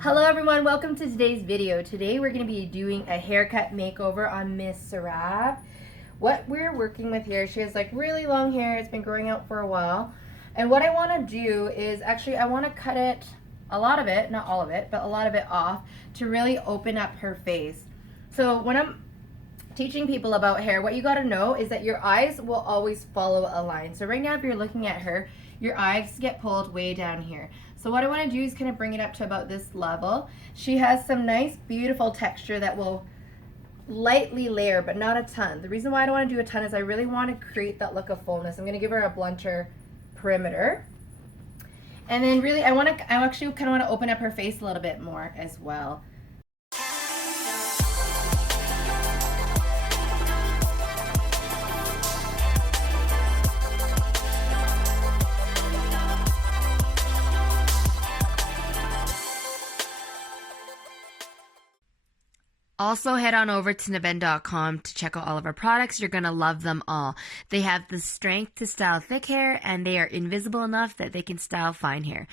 Hello everyone, welcome to today's video. Today we're going to be doing a haircut makeover on Miss Sarab. What we're working with here, she has like really long hair, it's been growing out for a while. And what I want to do is actually I want to cut it, a lot of it, not all of it, but a lot of it off to really open up her face. So when I'm teaching people about hair, what you got to know is that your eyes will always follow a line. So right now if you're looking at her, your eyes get pulled way down here. So what I want to do is kind of bring it up to about this level. She has some nice, beautiful texture that will lightly layer, but not a ton. The reason why I don't want to do a ton is I really want to create that look of fullness. I'm going to give her a blunter perimeter. And then really, I actually kind of want to open up her face a little bit more as well. Also, head on over to nvennhairbeauty.com to check out all of our products. You're going to love them all. They have the strength to style thick hair, and they are invisible enough that they can style fine hair.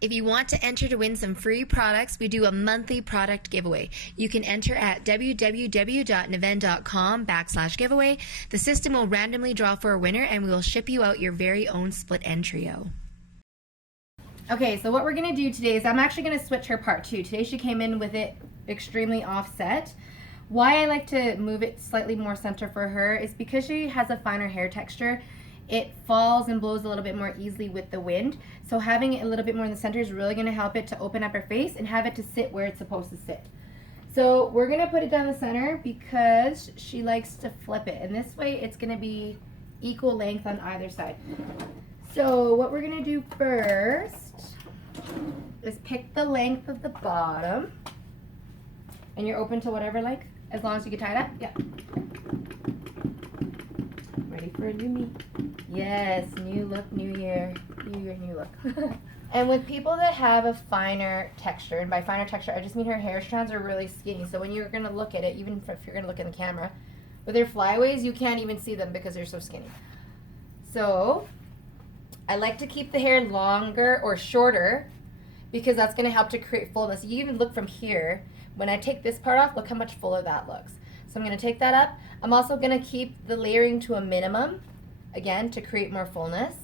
If you want to enter to win some free products, we do a monthly product giveaway. You can enter at www.nvennhairbeauty.com/giveaway. The system will randomly draw for a winner, and we will ship you out your very own split end trio. Okay, so what we're going to do today is I'm actually going to switch her part two. Today she came in with it extremely offset. Why I like to move it slightly more center for her is because she has a finer hair texture. It falls and blows a little bit more easily with the wind. So having it a little bit more in the center is really going to help it to open up her face and have it to sit where it's supposed to sit. So we're going to put it down the center because she likes to flip it. And this way it's going to be equal length on either side. So what we're going to do first is pick the length of the bottom. And you're open to whatever length, as long as you can tie it up. Yeah. Ready for a new me. Yes, new look, new year. New year, new look. And with people that have a finer texture, and by finer texture, I just mean her hair strands are really skinny. So when you're going to look at it, even if you're going to look in the camera, with her flyaways, you can't even see them because they're so skinny. So I like to keep the hair longer or shorter because that's going to help to create fullness. You even look from here. When I take this part off, look how much fuller that looks. So I'm going to take that up. I'm also going to keep the layering to a minimum, again, to create more fullness.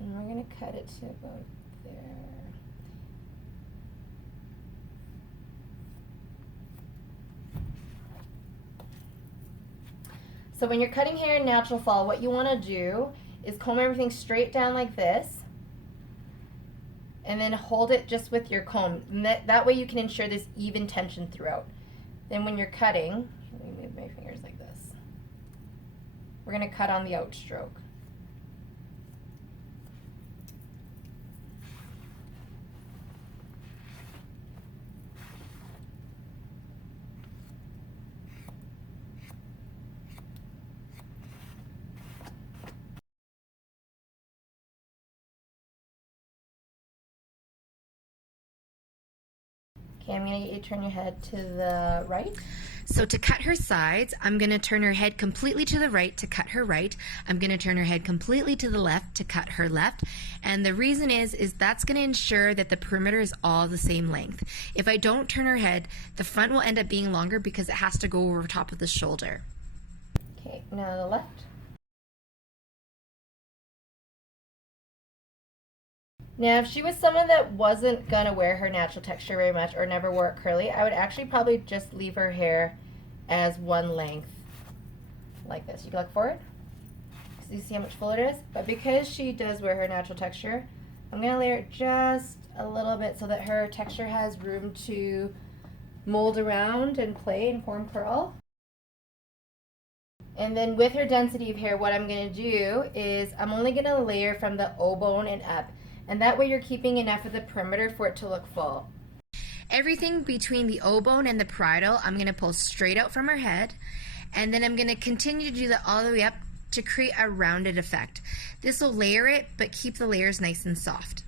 And we're going to cut it to about there. So when you're cutting hair in natural fall, what you want to do is comb everything straight down like this. And then hold it just with your comb. And that way you can ensure this even tension throughout. Then when you're cutting, let me move my fingers like this. We're going to cut on the outstroke. Okay, I'm going to get you to turn your head to the right. So to cut her sides, I'm going to turn her head completely to the right to cut her right. I'm going to turn her head completely to the left to cut her left. And the reason is that's going to ensure that the perimeter is all the same length. If I don't turn her head, the front will end up being longer because it has to go over top of the shoulder. Okay, now the left. Now, if she was someone that wasn't going to wear her natural texture very much or never wore it curly, I would actually probably just leave her hair as one length like this. You can look forward. So you see how much fuller it is? But because she does wear her natural texture, I'm going to layer it just a little bit so that her texture has room to mold around and play and form curl. And then with her density of hair, what I'm going to do is I'm only going to layer from the O-bone and up. And that way you're keeping enough of the perimeter for it to look full. Everything between the O-bone and the parietal, I'm going to pull straight out from her head. And then I'm going to continue to do that all the way up to create a rounded effect. This will layer it, but keep the layers nice and soft.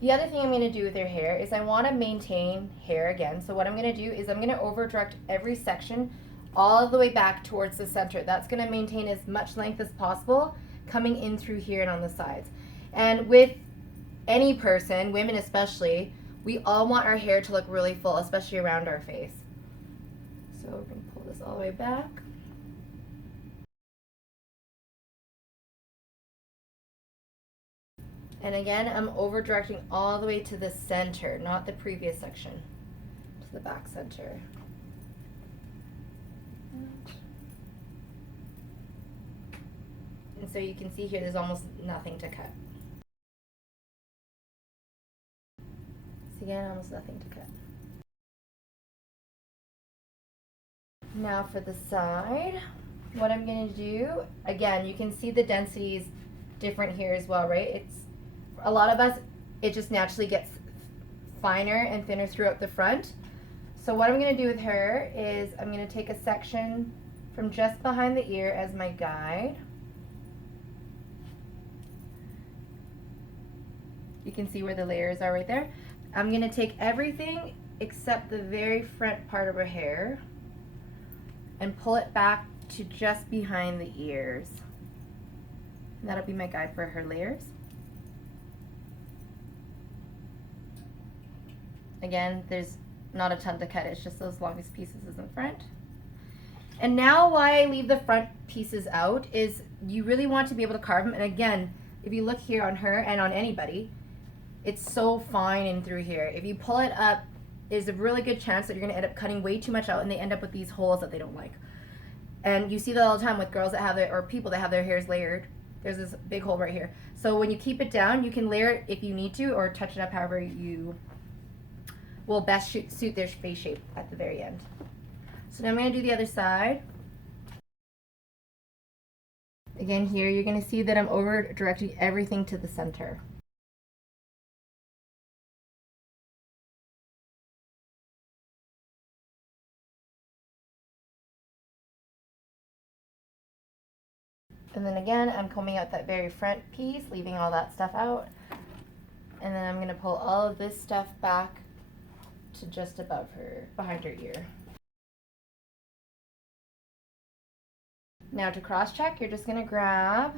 The other thing I'm going to do with her hair is I want to maintain hair again. So what I'm going to do is I'm going to over direct every section all the way back towards the center. That's going to maintain as much length as possible coming in through here and on the sides. And with any person, women especially, we all want our hair to look really full, especially around our face. So we're going to pull this all the way back. And again, I'm over directing all the way to the center, not the previous section, to the back center. And so you can see here there's almost nothing to cut. So again, almost nothing to cut. Now for the side, what I'm going to do, again, you can see the density is different here as well, right? It's a lot of us, it just naturally gets finer and thinner throughout the front. So what I'm going to do with her is I'm going to take a section from just behind the ear as my guide. You can see where the layers are right there. I'm going to take everything except the very front part of her hair and pull it back to just behind the ears. And that'll be my guide for her layers. Again, there's not a ton to cut, it's just those longest pieces in front. And now why I leave the front pieces out is you really want to be able to carve them. And again, if you look here on her and on anybody, it's so fine in through here. If you pull it up, there's a really good chance that you're gonna end up cutting way too much out and they end up with these holes that they don't like. And you see that all the time with girls that have their, or people that have their hairs layered. There's this big hole right here. So when you keep it down, you can layer it if you need to, or touch it up however you will best suit their face shape at the very end. So now I'm going to do the other side. Again, here you're going to see that I'm over directing everything to the center. And then again, I'm combing out that very front piece, leaving all that stuff out. And then I'm going to pull all of this stuff back to just above her, behind her ear. Now to cross check, you're just going to grab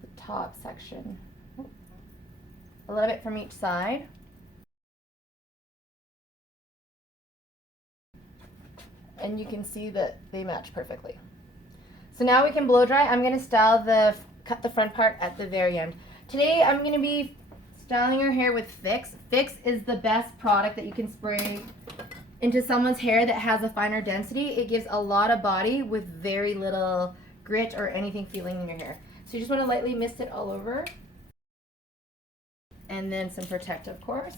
the top section, a little bit from each side. And you can see that they match perfectly. So now we can blow dry. I'm going to cut the front part at the very end. Today I'm going to be styling her hair with Fix. Fix is the best product that you can spray into someone's hair that has a finer density. It gives a lot of body with very little grit or anything feeling in your hair. So you just want to lightly mist it all over. And then some Protect, of course.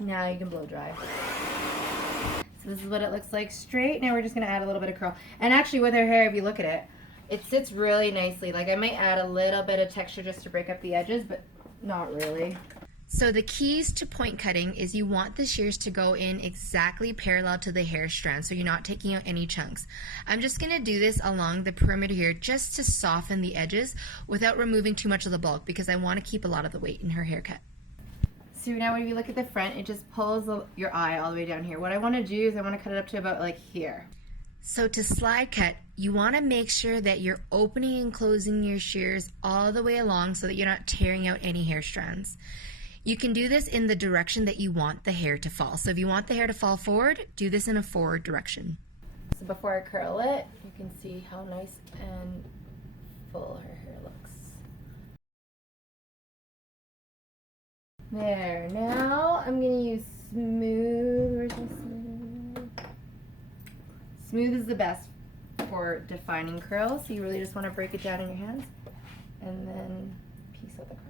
Now you can blow dry. So this is what it looks like straight. Now we're just going to add a little bit of curl. And actually with her hair, if you look at it, it sits really nicely. Like I might add a little bit of texture just to break up the edges, but not really. So the keys to point cutting is you want the shears to go in exactly parallel to the hair strand, so you're not taking out any chunks. I'm just going to do this along the perimeter here just to soften the edges without removing too much of the bulk, because I want to keep a lot of the weight in her haircut. So now when you look at the front, it just pulls your eye all the way down here. What I want to do is I want to cut it up to about like here. So to slide cut, you want to make sure that you're opening and closing your shears all the way along so that you're not tearing out any hair strands. You can do this in the direction that you want the hair to fall. So if you want the hair to fall forward, do this in a forward direction. So before I curl it, you can see how nice and full her hair looks. There, now I'm going to use smooth. Where's my smooth? Smooth is the best for defining curls, so you really just want to break it down in your hands and then piece out the curls.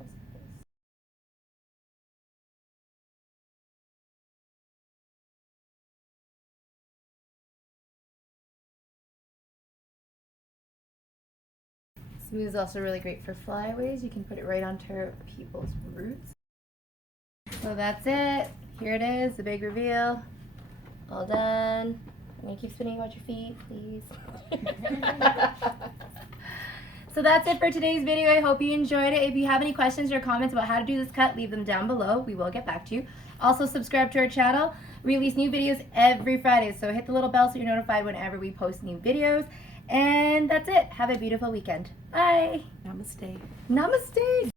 Smooth is also really great for flyaways. You can put it right onto people's roots. So that's it. Here it is, the big reveal. All done. I'm gonna keep spinning about your feet, please. So that's it for today's video. I hope you enjoyed it. If you have any questions or comments about how to do this cut, leave them down below. We will get back to you. Also subscribe to our channel. We release new videos every Friday, so hit the little bell so you're notified whenever we post new videos. And that's it. Have a beautiful weekend. Bye. Namaste. Namaste.